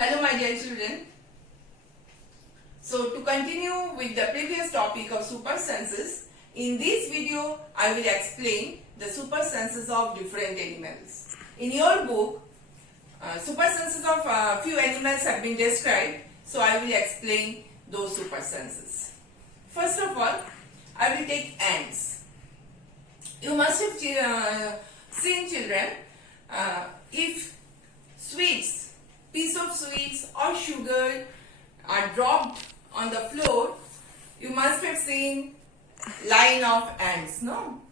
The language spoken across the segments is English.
Hello my dear children. So to continue with the previous topic of super senses, in this video I will explain the super senses of different animals. In your book, super senses of few animals have been described, so I will explain those super senses. First of all, I will take ants. You must have seen children, if piece of sweets or sugar are dropped on the floor, you must have seen line of ants, no?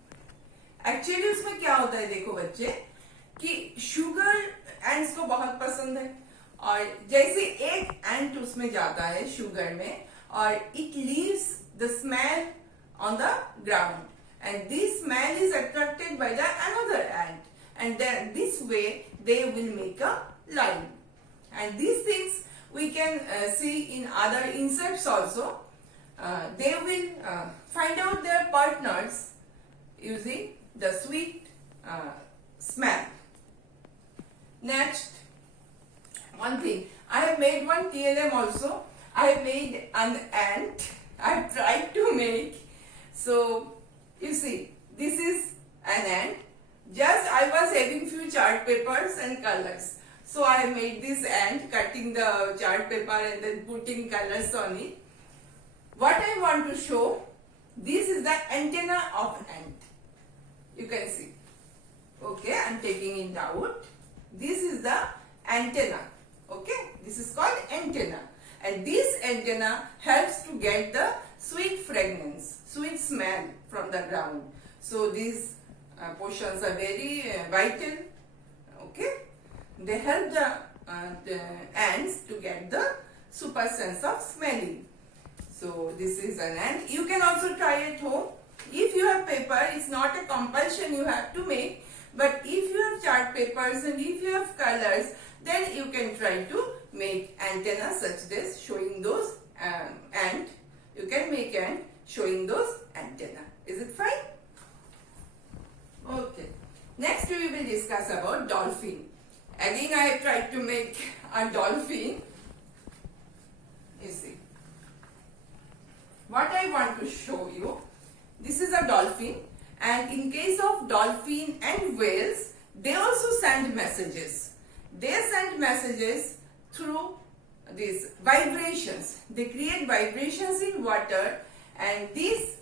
Actually उसमें क्या होता है देखो बच्चे कि sugar ants को बहुत पसंद है और जैसे एक एंट उसमें जाता है शुगर में और it leaves the smell on the ground and this smell is attracted by the another ant and then this way they will make a line. And these things we can see in other insects also. They will find out their partners using the sweet smell. Next, one thing, I have made one TLM also. I have made an ant. I have tried to make. So, you see, this is an ant. Just I was having few chart papers and colors. So I made this ant, cutting the chart paper and then putting colors on it. What I want to show, this is the antenna of ant. You can see. Okay, I am taking it out. This is the antenna. Okay, this is called antenna. And this antenna helps to get the sweet fragrance, sweet smell from the ground. So these portions are very vital. Okay. They help the ants to get the super sense of smelling. So this is an ant. You can also try at home. If you have paper, it's not a compulsion you have to make. But if you have chart papers and if you have colors, then you can try to make antennas such as showing those ant. You can make ant showing those antenna. Is it fine? Okay. Next we will discuss about dolphin. Again I have tried to make a dolphin. You see. What I want to show you, this is a dolphin and in case of dolphin and whales, they also send messages. They send messages through these vibrations. They create vibrations in water and these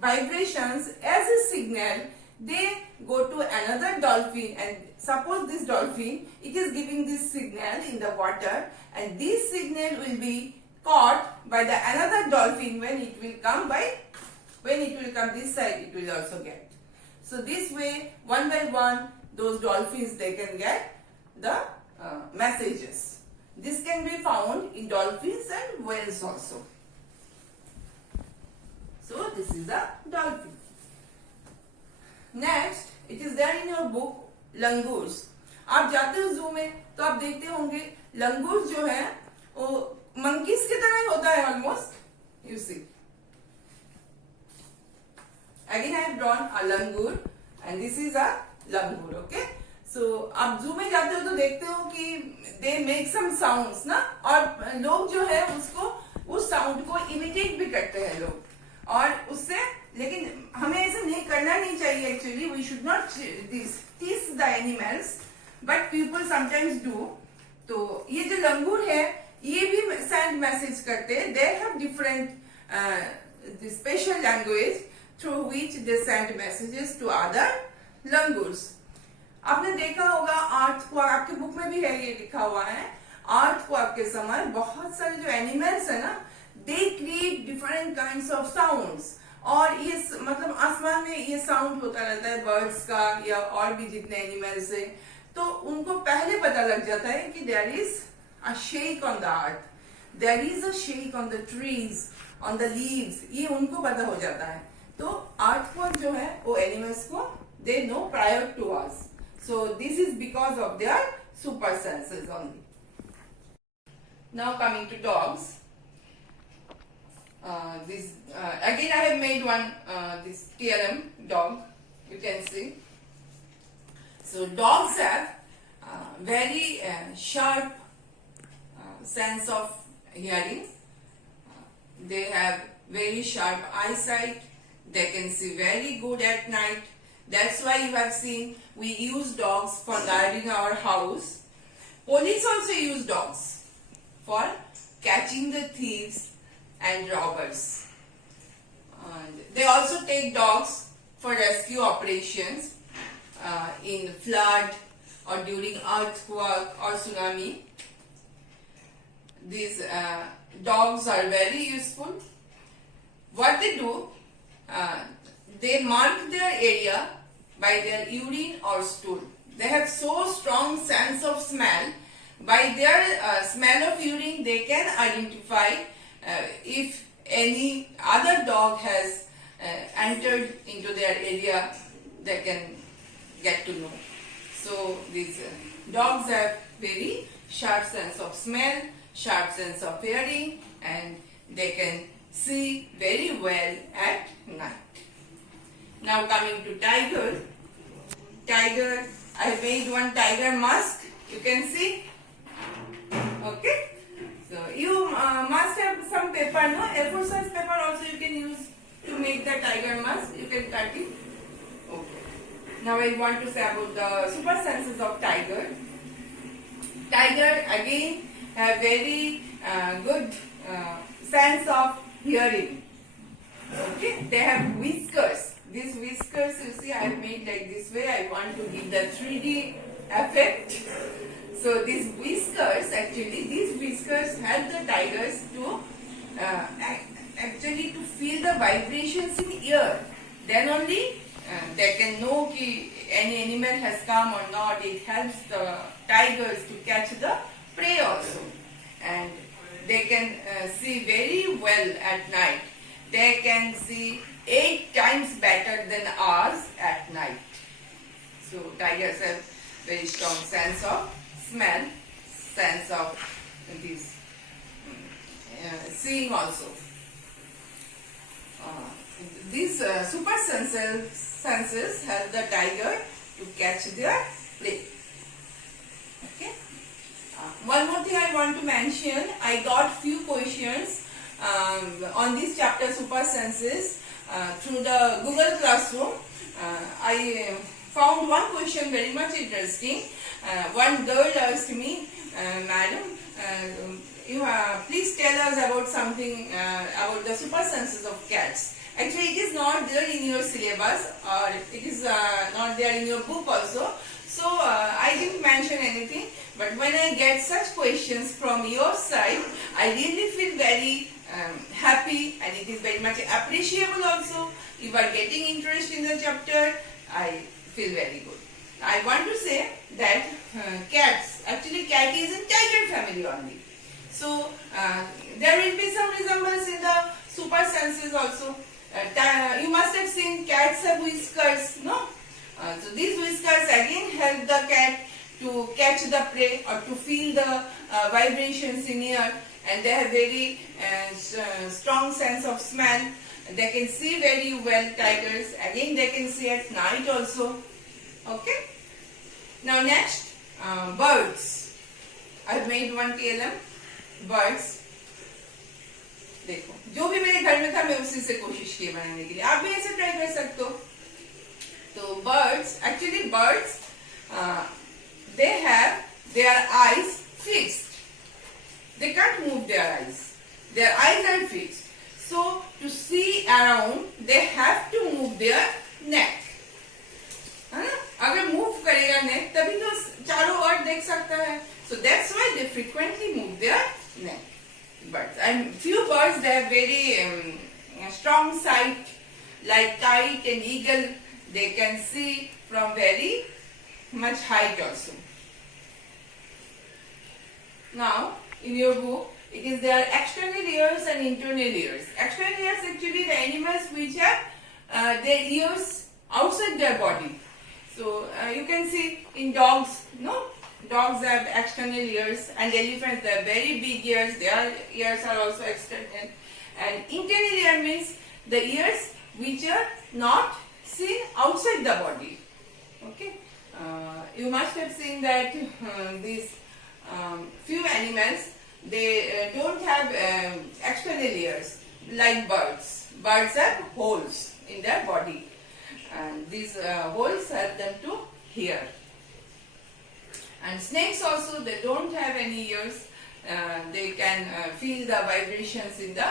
vibrations as a signal, they go to another dolphin and suppose this dolphin, it is giving this signal in the water and this signal will be caught by the another dolphin when it will come this side, it will also get. So this way, one by one, those dolphins, they can get the messages. This can be found in dolphins and whales also. So this is a dolphin. Next, it is there in your book, langurs. आप जाते हो जू में तो आप देखते होंगे लंगूर जो है वो मंकीज की तरह ही होता है almost. You see. Again I have drawn a langur and this is a langur. Okay. So आप जू में जाते हो तो देखते हो कि they make some sounds ना और लोग जो है उसको उस साउंड को इमिटेट भी करते हैं लोग और उससे लेकिन हमें ऐसा नहीं करना नहीं चाहिए actually. We should not tease the animals but people sometimes do. तो ये जो लंगूर है ये भी send message करते हैं. They have different special language through which they send messages to other langurs. आपने देखा होगा आर्थ क्वाक, आपके बुक में भी है ये लिखा हुआ है. आर्थ क्वाक के समय बहुत सारे जो एनिमल्स है ना, they create different kinds of sounds. और ये मतलब आसमान में ये साउंड होता रहता है बर्ड्स का या और भी जितने एनिमल्स है तो उनको पहले पता लग जाता है कि there is a shake on the earth, there is a shake on the trees, on the leaves. ये उनको पता हो जाता है. तो अर्थक्वेक जो है वो एनिमल्स को they know prior to us. So this is because of their super senses only. Now coming to dogs. Again I have made one this TLM dog. You can see. So dogs have very sharp sense of hearing. They have very sharp eyesight. They can see very good at night. That's why you have seen we use dogs for guarding our house. Police also use dogs for catching the thieves and robbers. And they also take dogs for rescue operations in flood or during earthquake or tsunami. These dogs are very useful. What they do, they mark their area by their urine or stool. They have so strong sense of smell. By their smell of urine, they can identify if any other dog has entered into their area. They can get to know. So these dogs have very sharp sense of smell, sharp sense of hearing, and they can see very well at night. Now coming to tiger. Tiger, I made one tiger mask. You can see. Okay. So you must have some paper, no? A4 size paper also you can use to make the tiger mask. You can cut it. Okay. Now I want to say about the super senses of tiger. Tiger again have very good sense of hearing. Okay. They have whiskers. These whiskers, you see, I have made like this way. I want to give the 3D effect. So these whiskers, actually, these whiskers help the tigers to actually to feel the vibrations in ear. Then only they can know कि any animal has come or not. It helps the tigers to catch the prey also, and they can see very well at night. They can see 8 times better than ours at night. So tigers have very strong sense of smell, sense of this seeing also. These super senses help the tiger to catch their prey. Okay. One more thing I want to mention. I got few questions on this chapter, super senses, through the Google Classroom. I found one question very much interesting. One girl asked me, Madam, please tell us about something about the super senses of cats. Actually, it is not there in your syllabus, or it is not there in your book also. So I didn't mention anything. But when I get such questions from your side, I really feel very happy, and it is very much appreciable also. You are getting interest in the chapter. I feel very good. I want to say that cats, actually cat is in tiger family only. So there will be some resemblance in the super senses also. You must have seen cats have whiskers, no? So these whiskers again help the cat to catch the prey or to feel the vibrations in ear, and they have very strong sense of smell. They can see very well, tigers. Again, they can see at night also. Okay. Now next, birds. I have made one TLM. Birds. देखो, जो भी मेरे घर में था मैं उसी से कोशिश की बनाने के लिए. आप भी ऐसे ट्राई कर सकते हो. तो birds, actually birds, they have their eyes fixed. They can't move their eyes. Their eyes are fixed. So to see around, they have to move their neck. है ना? अगर move करेगा neck, तभी तो चारों ओर देख सकता है. So that's why they frequently move their neck. Birds, and few birds, they have very strong sight, like kite and eagle. They can see from very much height also. Now, in your book, it is there external ears and internal ears. External ears, actually the animals which have their ears outside their body. So you can see in dogs, no? Dogs have external ears, and elephants, they have very big ears. Their ears are also external. And internal ear means the ears which are not seen outside the body. Okay. You must have seen that these few animals, they don't have external ears like birds. Birds have holes in their body, and these holes help them to hear. And snakes also, they don't have any ears. They can feel the vibrations in the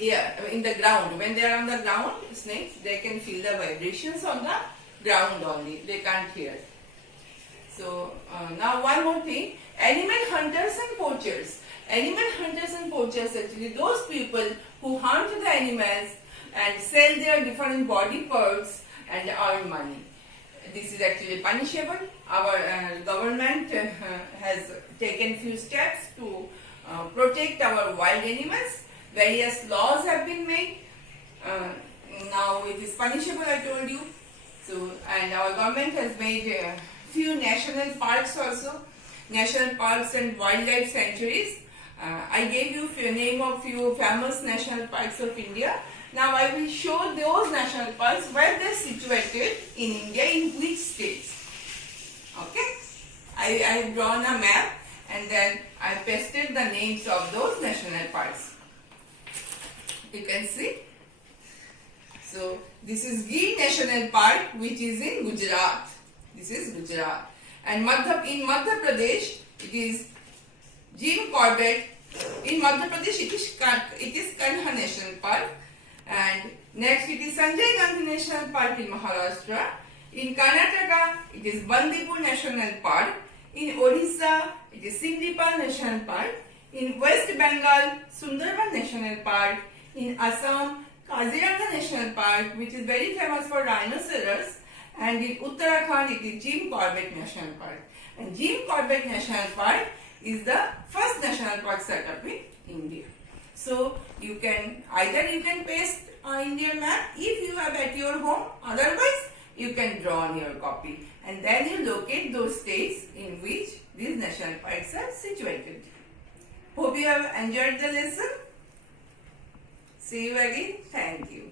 air, in the ground. When they are on the ground, snakes, they can feel the vibrations on the ground only. They can't hear. So now one more thing, animal hunters and poachers. Animal hunters and poachers, actually those people who hunt the animals and sell their different body parts and earn money. This is actually punishable. Our government has taken few steps to protect our wild animals. Various laws have been made. Now it is punishable, I told you. So, and our government has made few national parks also, national parks and wildlife sanctuaries. I gave you name of few famous national parks of India. Now I will show those national parks where they are situated in India, in which states. Okay, I have drawn a map and then I pasted the names of those national parks. You can see. So this is Gir National Park, which is in Gujarat. This is Gujarat. And in Madhya Pradesh, it is Jim Corbett. In Madhya Pradesh, it is Kanha National Park. And next, it is Sanjay Gandhi National Park in Maharashtra. In Karnataka, it is Bandipur National Park. In Odisha, it is Simlipal National Park. In West Bengal, Sundarban National Park. In Assam, Kaziranga National Park, which is very famous for rhinoceros. And in Uttarakhand, it is Jim Corbett National Park. And Jim Corbett National Park is the first national park set up in India. So you can paste Indian map if you have at your home. Otherwise, you can draw on your copy, and then you locate those states in which these national parks are situated. Hope you have enjoyed the lesson. See you again. Thank you.